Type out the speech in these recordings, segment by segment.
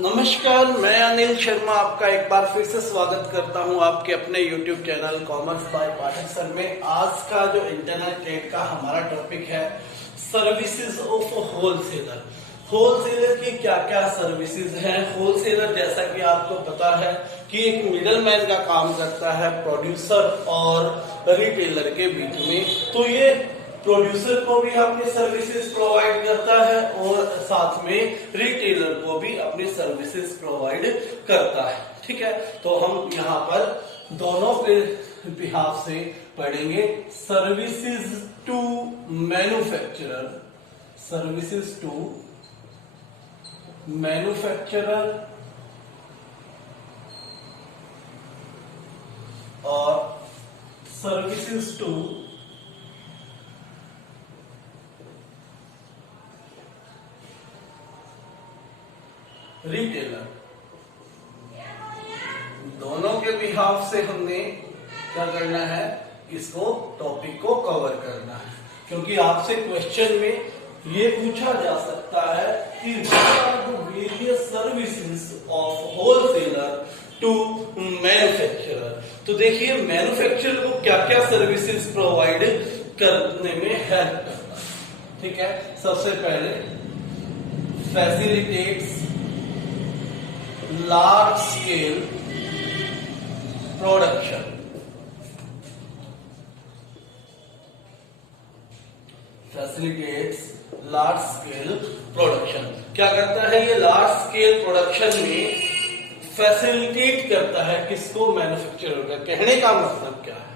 नमस्कार, मैं अनिल शर्मा आपका एक बार फिर से स्वागत करता हूं आपके अपने YouTube channel commerce by Pathak sir में। आज का जो इंटरनेट ट्रेड का हमारा टॉपिक है सर्विसेज ऑफ होलसेलर। होलसेलर की क्या क्या सर्विसेज हैं। होलसेलर जैसा कि आपको पता है कि एक मिडलमैन का काम करता है प्रोड्यूसर और रिटेलर के बीच में। तो ये प्रोड्यूसर को भी अपनी सर्विसेज प्रोवाइड करता है और साथ में रिटेलर को भी अपनी सर्विसेज प्रोवाइड करता है। ठीक है, तो हम यहाँ पर दोनों के बिहाफ से पढ़ेंगे services to manufacturer, services to manufacturer और सर्विसेज टू रिटेलर। दोनों के बिहाफ से हमने क्या करना है, इसको टॉपिक को कवर करना है, क्योंकि आपसे क्वेश्चन में ये पूछा जा सकता है कि what are the various services of wholesaler to manufacturer. तो देखिए मैन्युफैक्चरर को क्या क्या सर्विसेज प्रोवाइड करने में हेल्प करता है। ठीक है, सबसे पहले facilitates large scale production, facilitates large scale production. क्या करता है ये लार्ज स्केल प्रोडक्शन में फैसिलिटेट करता है किसको, मैन्युफैक्चरर का। कहने का मतलब क्या है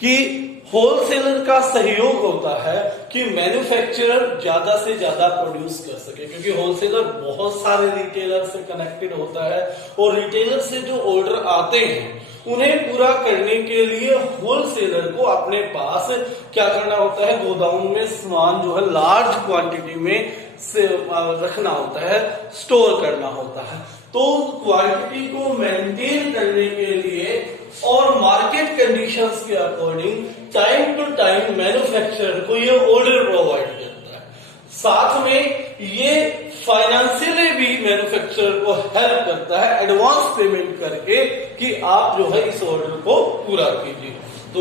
कि होलसेलर का सहयोग होता है कि मैन्युफैक्चरर ज्यादा से ज्यादा प्रोड्यूस कर सके, क्योंकि होलसेलर बहुत सारे रिटेलर से कनेक्टेड होता है और रिटेलर से जो ऑर्डर आते हैं उन्हें पूरा करने के लिए होलसेलर को अपने पास क्या करना होता है, गोदाम में सामान जो है लार्ज क्वांटिटी में से रखना होता है, स्टोर करना होता है। तो क्वांटिटी को मेंटेन करने के लिए और मार्केट कंडीशंस के according time to time manufacturer को ये ऑर्डर प्रोवाइड करता है। साथ में ये फाइनेंशियली भी मैन्युफैक्चरर को हेल्प करता है एडवांस पेमेंट करके कि आप जो है इस ऑर्डर को पूरा कीजिए। तो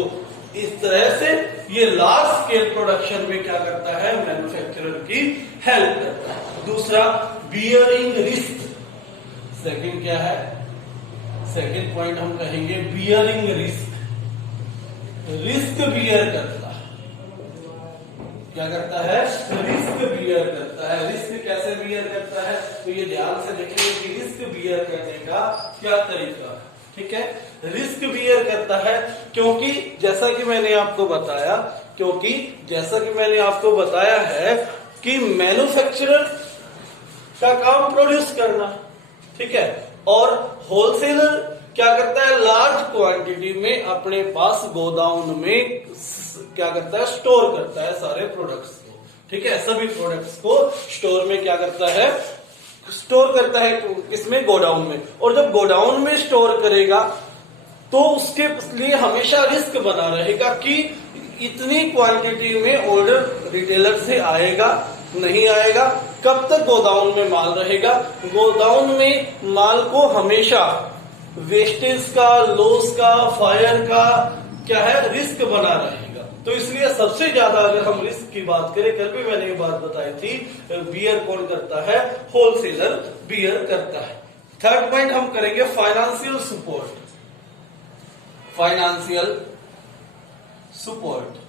इस तरह से ये लार्ज स्केल प्रोडक्शन में क्या करता है, मैन्युफैक्चरर की हेल्प करता है। दूसरा बियरिंग रिस्क। सेकंड क्या है, सेकंड पॉइंट हम कहेंगे बियरिंग रिस्क। रिस्क बियर करता है, क्या करता है, रिस्क बियर करता है। रिस्क कैसे बियर करता है, तो ये ध्यान से देखेंगे कि रिस्क बियर करने का क्या तरीका है। ठीक है, रिस्क बियर करता है क्योंकि जैसा कि मैंने आपको बताया है कि मैन्युफैक्चरर का काम प्रोड्यूस करना, ठीक है, और होलसेलर क्या करता है, लार्ज क्वांटिटी में अपने पास गोदाउन में क्या करता है, स्टोर करता है सारे प्रोडक्ट्स को। ठीक है, सभी प्रोडक्ट्स को स्टोर में क्या करता है, स्टोर करता है किसमें, गोडाउन में। और जब गोडाउन में स्टोर करेगा तो उसके लिए हमेशा रिस्क बना रहेगा कि इतनी क्वांटिटी में ऑर्डर रिटेलर से आएगा नहीं आएगा, कब तक गोदाउन में माल रहेगा। गोदाउन में माल को हमेशा वेस्टेज का, लॉस का, फायर का क्या है, रिस्क बना रहेगा। तो इसलिए सबसे ज्यादा अगर हम रिस्क की बात करें, कल भी मैंने ये बात बताई थी, बियर कौन करता है, होलसेलर बियर करता है। थर्ड पॉइंट हम करेंगे financial support. Financial support,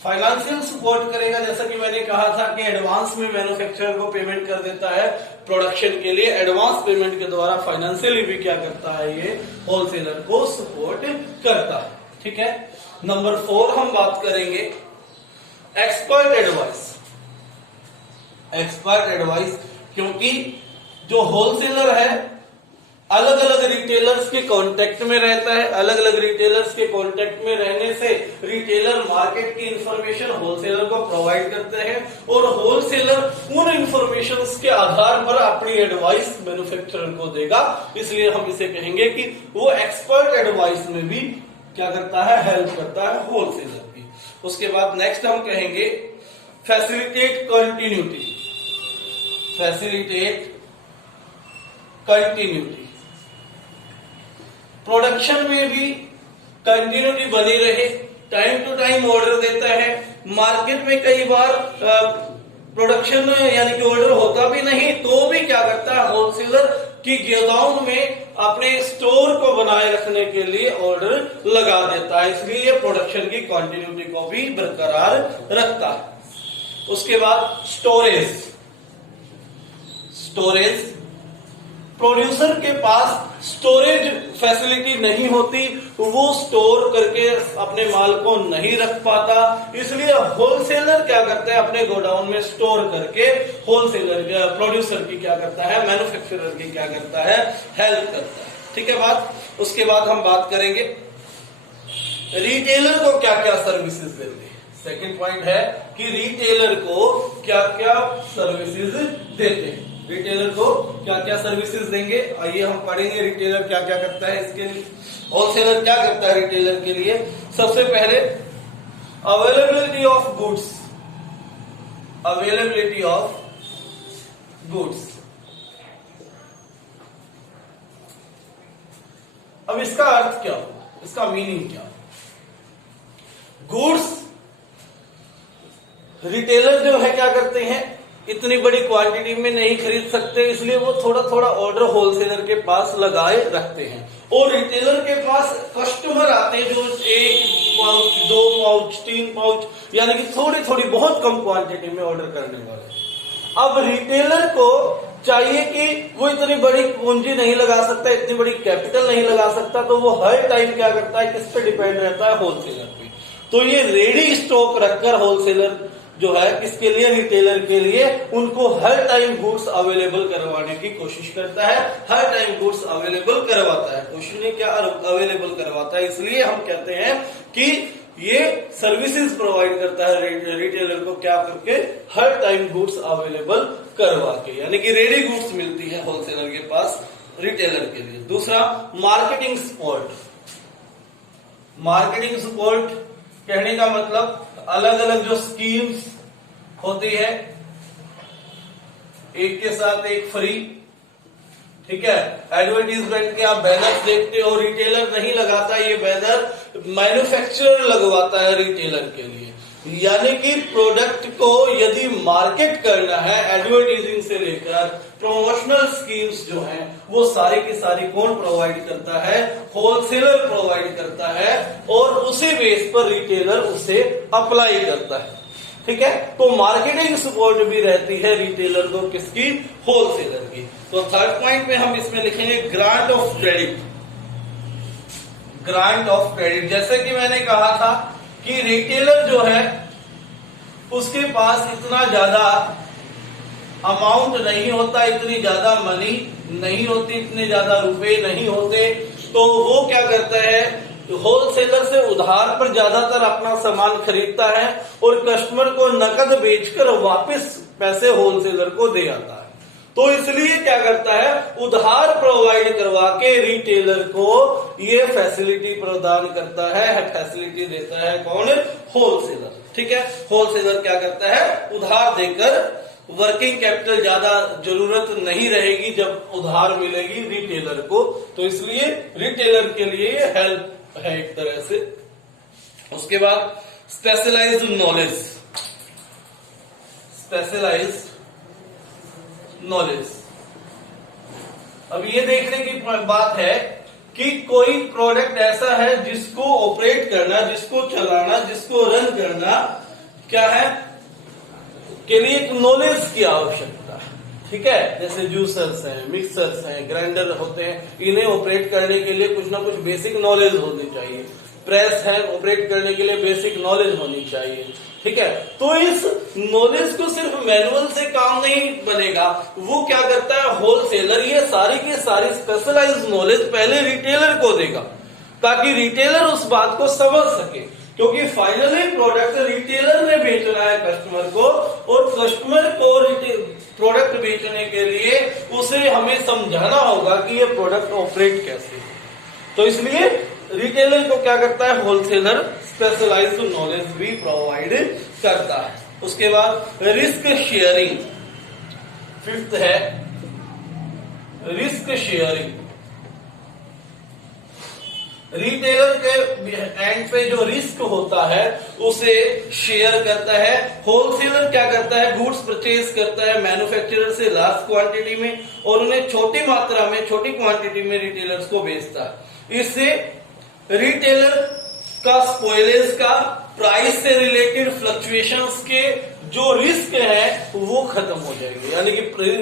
financial support करेगा। जैसा कि मैंने कहा था कि एडवांस में मैन्युफैक्चरर को पेमेंट कर देता है प्रोडक्शन के लिए, एडवांस पेमेंट के द्वारा फाइनेंशियली भी क्या करता है, ये होलसेलर को सपोर्ट करता है। ठीक है, नंबर 4 हम बात करेंगे एक्सपर्ट एडवाइस। एक्सपर्ट एडवाइस क्योंकि जो होलसेलर है अलग अलग रिटेलर्स के कांटेक्ट में रहता है, अलग अलग रिटेलर्स के कांटेक्ट में रहने से रिटेलर मार्केट की इंफॉर्मेशन होलसेलर को प्रोवाइड करते हैं और होलसेलर उन इंफॉर्मेशन के आधार पर अपनी एडवाइस मैन्युफैक्चरर को देगा। इसलिए हम इसे कहेंगे कि वो एक्सपर्ट एडवाइस में भी क्या करता है, हेल्प करता है होलसेलर की। उसके बाद नेक्स्ट हम कहेंगे facilitate continuity, facilitate continuity, production में भी कंटिन्यूटी बनी रहे, टाइम टू टाइम ऑर्डर देता है। मार्केट में कई बार प्रोडक्शन यानी कि ऑर्डर होता भी नहीं तो भी क्या करता है, होलसेलर की गोदाम में अपने स्टोर को बनाए रखने के लिए ऑर्डर लगा देता है, इसलिए ये प्रोडक्शन की कंटिन्यूटी को भी बरकरार रखता है। उसके बाद स्टोरेज, स्टोरेज प्रोड्यूसर के पास स्टोरेज फैसिलिटी नहीं होती, वो स्टोर करके अपने माल को नहीं रख पाता, इसलिए होलसेलर क्या करता है, अपने गोडाउन में स्टोर करके होलसेलर प्रोड्यूसर की क्या करता है, मैन्युफैक्चरर की क्या करता है, हेल्प करता है। ठीक है बात। उसके बाद हम बात करेंगे रिटेलर को क्या क्या सर्विसेज देते हैं। सेकंड पॉइंट है कि रिटेलर को क्या क्या सर्विसेज देते हैं, रिटेलर को क्या क्या सर्विसेज देंगे। आइए हम पढ़ेंगे रिटेलर क्या क्या करता है इसके लिए, होलसेलर क्या करता है रिटेलर के लिए। सबसे पहले availability of goods, availability of goods. अब इसका अर्थ क्या हो, इसका मीनिंग क्या हो। गुड्स रिटेलर जो है क्या करते हैं, इतनी बड़ी क्वांटिटी में नहीं खरीद सकते, इसलिए वो थोड़ा थोड़ा ऑर्डर होलसेलर के पास लगाए रखते हैं। और रिटेलर के पास कस्टमर आते हैं जो 1 पाउच, 2 पाउच, 3 पाउच यानी कि थोड़ी थोड़ी बहुत कम क्वांटिटी में ऑर्डर करने वाले। अब रिटेलर को चाहिए कि वो इतनी बड़ी पूंजी नहीं लगा सकता, इतनी बड़ी कैपिटल नहीं लगा सकता, तो वो हर टाइम क्या करता है, किस पे डिपेंड रहता है, होलसेलर पे। तो ये रेडी स्टॉक रखकर होलसेलर जो है किसके लिए, रिटेलर के लिए, उनको हर टाइम गुड्स अवेलेबल करवाने की कोशिश करता है, हर टाइम गुड्स अवेलेबल करवाता है। क्वेश्चन है क्या, अवेलेबल करवाता है, इसलिए हम कहते हैं कि ये सर्विसेज प्रोवाइड करता है रिटेलर को, क्या करके, हर टाइम गुड्स अवेलेबल करवा के, यानी कि रेडी गुड्स मिलती है होलसेलर के पास रिटेलर के लिए। दूसरा मार्केटिंग सपोर्ट, मार्केटिंग सपोर्ट कहने का मतलब अलग अलग जो स्कीम्स होती है, एक के साथ एक फ्री, ठीक है, एडवर्टीजमेंट के आप बैनर देखते हो, रिटेलर नहीं लगाता ये बैनर, मैन्युफैक्चरर लगवाता है रिटेलर के लिए। यानी कि प्रोडक्ट को यदि मार्केट करना है, एडवर्टाइजिंग से लेकर प्रमोशनल स्कीम्स जो हैं, वो सारी की सारी कौन प्रोवाइड करता है, होलसेलर प्रोवाइड करता है, और उसी बेस पर रिटेलर उसे अप्लाई करता है। ठीक है, तो मार्केटिंग सपोर्ट भी रहती है रिटेलर को, किसकी, होलसेलर की। तो थर्ड पॉइंट में हम इसमें लिखेंगे grant of credit, grant of credit. जैसे कि मैंने कहा था कि रिटेलर जो है उसके पास इतना ज्यादा अमाउंट नहीं होता, इतनी ज्यादा मनी नहीं होती, इतने ज्यादा रुपए नहीं होते, तो वो क्या करता है, होलसेलर से उधार पर ज्यादातर अपना सामान खरीदता है और कस्टमर को नकद बेचकर वापस पैसे होलसेलर को दे आता है। तो इसलिए क्या करता है, उधार प्रोवाइड करवा के रिटेलर को ये फैसिलिटी प्रदान करता है, फैसिलिटी देता है कौन, होलसेलर। ठीक है, होलसेलर क्या करता है, उधार देकर, वर्किंग कैपिटल ज्यादा जरूरत नहीं रहेगी जब उधार मिलेगी रिटेलर को, तो इसलिए रिटेलर के लिए ये हेल्प है एक तरह से। उसके बाद स्पेशलाइज्ड नॉलेज, स्पेशलाइज्ड नॉलेज। अब ये देखने की बात है कि कोई प्रोडक्ट ऐसा है जिसको ऑपरेट करना, जिसको चलाना, जिसको रन करना क्या है, के लिए एक नॉलेज की आवश्यकता है। ठीक है, जैसे जूसर्स हैं, मिक्सर्स हैं, ग्राइंडर होते हैं, इन्हें ऑपरेट करने के लिए कुछ ना कुछ बेसिक नॉलेज होनी चाहिए। प्रेस है, ऑपरेट करने के लिए बेसिक नॉलेज होनी चाहिए। ठीक है, तो इस नॉलेज को सिर्फ मैनुअल से काम नहीं बनेगा, वो क्या करता है, होलसेलर ये सारी की सारी स्पेशलाइज्ड नॉलेज पहले रिटेलर को देगा, ताकि रिटेलर उस बात को समझ सके, क्योंकि फाइनली प्रोडक्ट रिटेलर ने बेचना है कस्टमर को, और कस्टमर को प्रोडक्ट बेचने के लिए उसे हमें समझाना होगा कि ये प्रोडक्ट ऑपरेट कैसे है। तो इसलिए रिटेलर को क्या करता है, होलसेलर स्पेशलाइज्ड नॉलेज भी प्रोवाइड करता है। उसके बाद रिस्क शेयरिंग, फिफ्थ है रिस्क शेयरिंग। रिटेलर के एंड पे जो रिस्क होता है उसे शेयर करता है। होलसेलर क्या करता है, गुड्स परचेज करता है मैन्युफैक्चरर से लार्ज क्वांटिटी में और उन्हें छोटी मात्रा में, छोटी क्वांटिटी में रिटेलर्स को बेचता है। इससे रिटेलर का स्पॉइलेज का, प्राइस से रिलेटेड फ्लक्चुएशंस के जो रिस्क है वो खत्म हो जाएंगे। यानी कि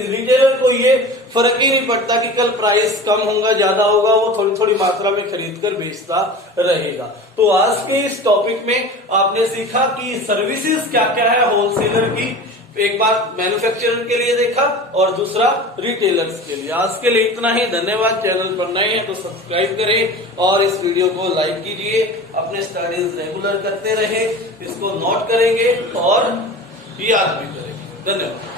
रिटेलर को ये फर्क ही नहीं पड़ता कि कल प्राइस कम होगा ज्यादा होगा, वो थोड़ी थोड़ी मात्रा में खरीद कर बेचता रहेगा। तो आज के इस टॉपिक में आपने सीखा कि सर्विसेज क्या क्या है होलसेलर की। एक बार मैन्युफैक्चरर के लिए देखा और दूसरा रिटेलर्स के लिए। आज के लिए इतना ही, धन्यवाद। चैनल पर नए हैं तो सब्सक्राइब करें और इस वीडियो को लाइक कीजिए। अपने स्टडीज रेगुलर करते रहे, इसको नोट करेंगे और याद भी करेंगे। धन्यवाद।